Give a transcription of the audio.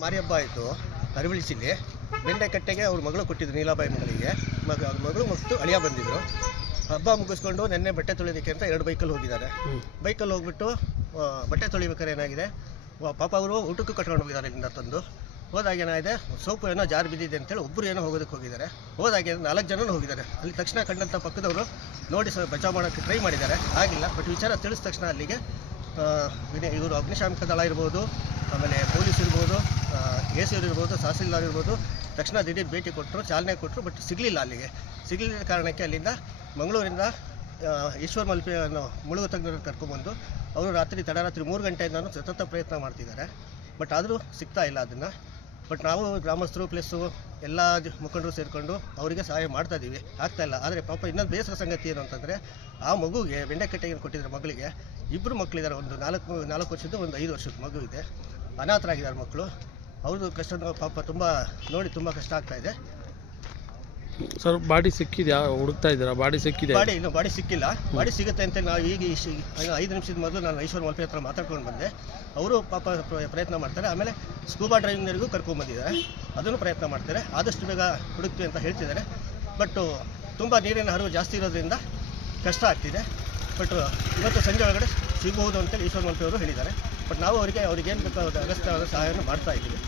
ಮಾರಿ ಹಬ್ಬ ಆಯಿತು ಅರವಳಿಸಿಲಿ ಬೆಂಡೆಕಟ್ಟೆಗೆ ಅವ್ರ ಮಗಳು ಕೊಟ್ಟಿದ್ರು ನೀಲಾಬಾಯಿ ಮಗಳಿಗೆ ಅವ್ರ ಮಗಳು ಮತ್ತು ಅಳಿಯ ಬಂದಿದ್ರು. ಹಬ್ಬ ಮುಗಿಸ್ಕೊಂಡು ನೆನ್ನೆ ಬಟ್ಟೆ ತೊಳೆಯೋದಕ್ಕೆ ಅಂತ 2 ಬೈಕಲ್ಲಿ ಹೋಗಿದ್ದಾರೆ. ಬೈಕಲ್ಲಿ ಹೋಗ್ಬಿಟ್ಟು ಬಟ್ಟೆ ತೊಳಿಬೇಕಾದ್ರೆ ಏನಾಗಿದೆ, ಪಾಪ ಅವರು ಊಟಕ್ಕೂ ಕಟ್ಕೊಂಡು ಹೋಗಿದ್ದಾರೆ. ಇಲ್ಲಿಂದ ತಂದು ಹೋದಾಗ ಏನಾಗಿದೆ, ಸೋಪು ಏನೋ ಜಾರು ಬಿದ್ದಿದೆ ಅಂತೇಳಿ ಒಬ್ಬರು ಏನೋ ಹೋಗೋದಕ್ಕೆ ಹೋಗಿದ್ದಾರೆ. ಹೋದಾಗೆ 4 ಜನನೂ ಹೋಗಿದ್ದಾರೆ. ಅಲ್ಲಿ ತಕ್ಷಣ ಕಂಡಂಥ ಪಕ್ಕದವರು ನೋಡಿ ಬಚಾವ್ ಮಾಡೋಕ್ಕೆ ಟ್ರೈ ಮಾಡಿದ್ದಾರೆ, ಆಗಿಲ್ಲ. ಬಟ್ ವಿಚಾರ ತಿಳಿಸಿದ ತಕ್ಷಣ ಅಲ್ಲಿಗೆ ಇವರು ಅಗ್ನಿಶಾಮಕ ದಳ ಇರ್ಬೋದು, ಆಮೇಲೆ ಪೊಲೀಸ್ ಇರ್ಬೋದು, AC ಇರ್ಬೋದು, ತಹಸೀಲ್ದಾರ್ ಇರ್ಬೋದು, ತಕ್ಷಣ ದಿಢೀರ್ ಭೇಟಿ ಕೊಟ್ಟರು, ಚಾಲನೆ ಕೊಟ್ಟರು. ಬಟ್ ಸಿಗಲಿಲ್ಲ. ಅಲ್ಲಿಗೆ ಸಿಗಲಿಲ್ಲ ಕಾರಣಕ್ಕೆ ಅಲ್ಲಿಂದ ಮಂಗಳೂರಿಂದ ಈಶ್ವರ್ ಮಲ್ಪೆಯನ್ನು ಮುಳುಗು ತಜ್ಞರನ್ನು ಕರ್ಕೊಂಡ್ಬಂದು ಅವರು ತಡರಾತ್ರಿ 3 ಗಂಟೆಯಿಂದನೂ ಸತತ ಪ್ರಯತ್ನ ಮಾಡ್ತಿದ್ದಾರೆ. ಬಟ್ ಆದರೂ ಸಿಗ್ತಾ ಇಲ್ಲ ಅದನ್ನು. ಬಟ್ ನಾವು ಗ್ರಾಮಸ್ಥರು ಪ್ಲಸ್ಸು ಎಲ್ಲ ಮುಖಂಡರು ಸೇರಿಕೊಂಡು ಅವರಿಗೆ ಸಹಾಯ ಮಾಡ್ತಾಯಿದ್ದೀವಿ, ಆಗ್ತಾಯಿಲ್ಲ. ಆದರೆ ಪಾಪ ಇನ್ನೊಂದು ಬೇಸರ ಸಂಗತಿ ಏನು ಅಂತಂದರೆ, ಆ ಮಗುಗೆ ಬೆಂಡೆಕಟ್ಟೆಗೆ ಕೊಟ್ಟಿದ್ದ ಮಗಳಿಗೆ 2 ಮಕ್ಕಳಿದ್ದಾರೆ. ಒಂದು 4 ವರ್ಷದ, ಒಂದು 5 ವರ್ಷದ ಮಗು ಇದೆ. ಅನಾಥರಾಗಿದ್ದಾರೆ ಮಕ್ಕಳು. ಅವ್ರದ್ದು ಕಷ್ಟ ಪಾಪ ತುಂಬ ನೋಡಿ ತುಂಬ ಕಷ್ಟ ಆಗ್ತಾಯಿದೆ. ಸರ್, ಬಾಡಿ ಸಿಕ್ಕಿದೆಯಾ? ಹುಡುಕ್ತಾ ಇದ್ದೀರಾ? ಬಾಡಿ ಸಿಕ್ಕಿದೆ? ಬಾಡಿ ಸಿಕ್ಕಿಲ್ಲ. ಬಾಡಿ ಸಿಗುತ್ತೆ ಅಂತ ನಾವು ಈಗ 5 ನಿಮಿಷದ ಮೊದಲು ನಾನು ಈಶ್ವರ್ ಮಲ್ಪೆ ಹತ್ರ ಮಾತಾಡ್ಕೊಂಡು ಬಂದೆ. ಅವರು ಪಾಪ ಪ್ರಯತ್ನ ಮಾಡ್ತಾರೆ. ಆಮೇಲೆ ಸ್ಕೂಬಾ ಡ್ರೈವಿಂಗ್ನವರಿಗೂ ಕರ್ಕೊಂಡ್ಬಂದಿದ್ದಾರೆ, ಅದನ್ನು ಪ್ರಯತ್ನ ಮಾಡ್ತಾರೆ. ಆದಷ್ಟು ಬೇಗ ಹುಡುಕ್ತೀವಿ ಅಂತ ಹೇಳ್ತಿದ್ದಾರೆ. ಬಟ್ ತುಂಬ ನೀರಿನ ಹರಿವು ಜಾಸ್ತಿ ಇರೋದ್ರಿಂದ ಕಷ್ಟ ಆಗ್ತಿದೆ. ಬಟ್ ಇವತ್ತು ಸಂಜೆ ಒಳಗಡೆ ಸಿಗಬಹುದು ಅಂತೇಳಿ ಈಶ್ವರ್ ಮಲ್ಪೆ ಅವರು ಹೇಳಿದ್ದಾರೆ. ಬಟ್ ನಾವು ಅವ್ರಿಗೆ ಏನು ಬೇಕಾದ ಅಗತ್ಯ ಸಹಾಯವನ್ನು ಮಾಡ್ತಾ ಇದ್ದೀವಿ.